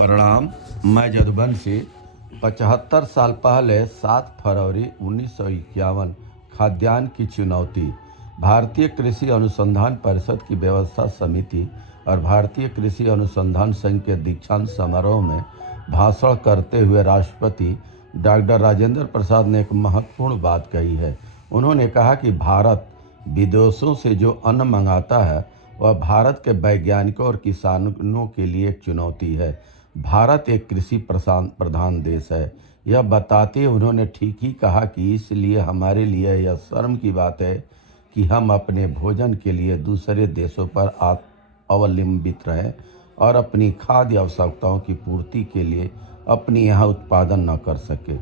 प्रणाम। मैं जदुवंशी। 75 साल पहले 7 फरवरी 1951 खाद्यान्न की चुनौती। भारतीय कृषि अनुसंधान परिषद की व्यवस्था समिति और भारतीय कृषि अनुसंधान संघ के दीक्षांत समारोह में भाषण करते हुए राष्ट्रपति डॉक्टर राजेंद्र प्रसाद ने एक महत्वपूर्ण बात कही है। उन्होंने कहा कि भारत विदेशों से जो अन्न मंगाता है वह भारत के वैज्ञानिकों और किसानों के लिए एक चुनौती है। भारत एक कृषि प्रधान देश है। यह बताते उन्होंने ठीक ही कहा कि इसलिए हमारे लिए यह शर्म की बात है कि हम अपने भोजन के लिए दूसरे देशों पर अवलंबित रहें और अपनी खाद्य आवश्यकताओं की पूर्ति के लिए अपने यहाँ उत्पादन न कर सके।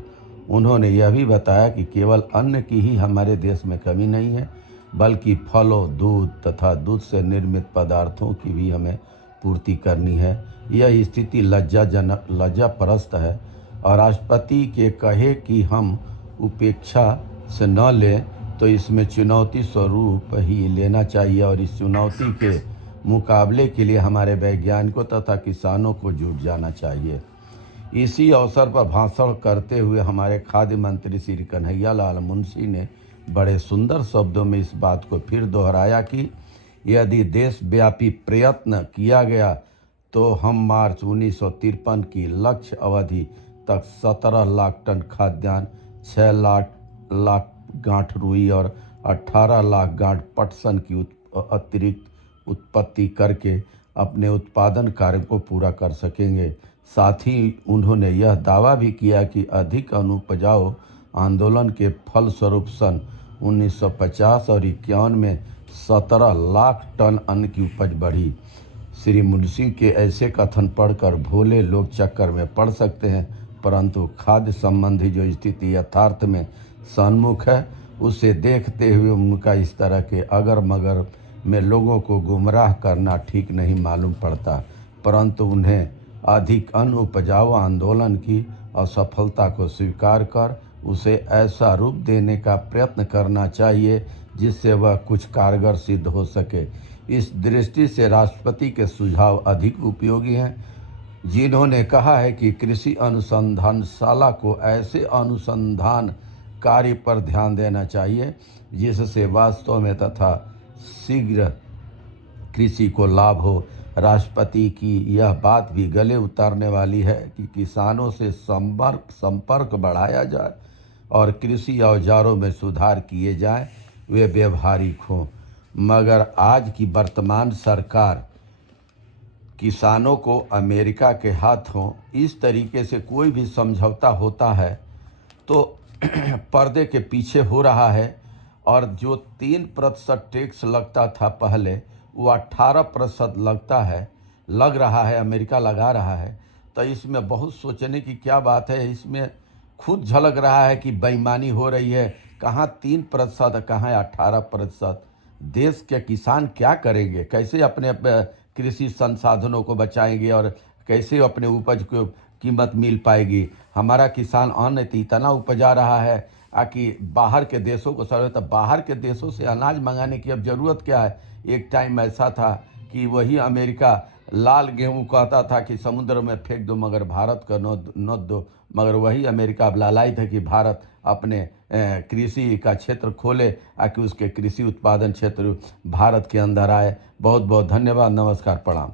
उन्होंने यह भी बताया कि केवल अन्न की ही हमारे देश में कमी नहीं है, बल्कि फलों, दूध तथा दूध से निर्मित पदार्थों की भी हमें पूर्ति करनी है। यह स्थिति लज्जाप्रस्त है और राष्ट्रपति के कहे कि हम उपेक्षा से न लें तो इसमें चुनौती स्वरूप ही लेना चाहिए और इस चुनौती के मुकाबले के लिए हमारे वैज्ञानिकों तथा किसानों को जुट जाना चाहिए। इसी अवसर पर भाषण करते हुए हमारे खाद्य मंत्री श्री कन्हैया लाल मुंशी ने बड़े सुंदर शब्दों में इस बात को फिर दोहराया कि यदि देशव्यापी प्रयत्न किया गया तो हम मार्च 1953 की लक्ष्य अवधि तक 17 लाख टन खाद्यान्न, 6 लाख गांठ रुई और 18 लाख गांठ पटसन की अतिरिक्त उत्पत्ति करके अपने उत्पादन कार्य को पूरा कर सकेंगे। साथ ही उन्होंने यह दावा भी किया कि अधिक अनुपजाऊ आंदोलन के फलस्वरूप सन 1950 और 51 में 17 लाख टन अन्न की उपज बढ़ी। श्री मुंशी के ऐसे कथन पढ़कर भोले लोग चक्कर में पड़ सकते हैं, परंतु खाद्य संबंधी जो स्थिति यथार्थ में सन्मुख है उसे देखते हुए उनका इस तरह के अगर मगर में लोगों को गुमराह करना ठीक नहीं मालूम पड़ता, परंतु उन्हें अधिक अन्न उपजाऊ आंदोलन की असफलता को स्वीकार कर उसे ऐसा रूप देने का प्रयत्न करना चाहिए जिससे वह कुछ कारगर सिद्ध हो सके। इस दृष्टि से राष्ट्रपति के सुझाव अधिक उपयोगी हैं, जिन्होंने कहा है कि कृषि अनुसंधानशाला को ऐसे अनुसंधान कार्य पर ध्यान देना चाहिए जिससे वास्तव में तथा शीघ्र कृषि को लाभ हो। राष्ट्रपति की यह बात भी गले उतारने वाली है कि किसानों से संपर्क बढ़ाया जाए और कृषि औजारों में सुधार किए जाएं, वे व्यवहारिक हों। मगर आज की वर्तमान सरकार किसानों को अमेरिका के हाथों इस तरीके से कोई भी समझौता होता है तो पर्दे के पीछे हो रहा है और जो 3% टैक्स लगता था पहले वो 18% लग रहा है, अमेरिका लगा रहा है। तो इसमें बहुत सोचने की क्या बात है। इसमें खुद झलक रहा है कि बेईमानी हो रही है। कहाँ 3%, कहाँ 18%। देश के किसान क्या करेंगे, कैसे अपने कृषि संसाधनों को बचाएंगे और कैसे अपने उपज को कीमत मिल पाएगी। हमारा किसान अन्न इतना उपजा रहा है कि बाहर के देशों को तो बाहर के देशों से अनाज मंगाने की अब ज़रूरत क्या है। एक टाइम ऐसा था कि वही अमेरिका लाल गेहूं कहता था कि समुद्र में फेंक दो मगर भारत का न दो, मगर वही अमेरिका अब लालायित है कि भारत अपने कृषि का क्षेत्र खोले ताकि उसके कृषि उत्पादन क्षेत्र भारत के अंदर आए। बहुत बहुत धन्यवाद। नमस्कार, प्रणाम।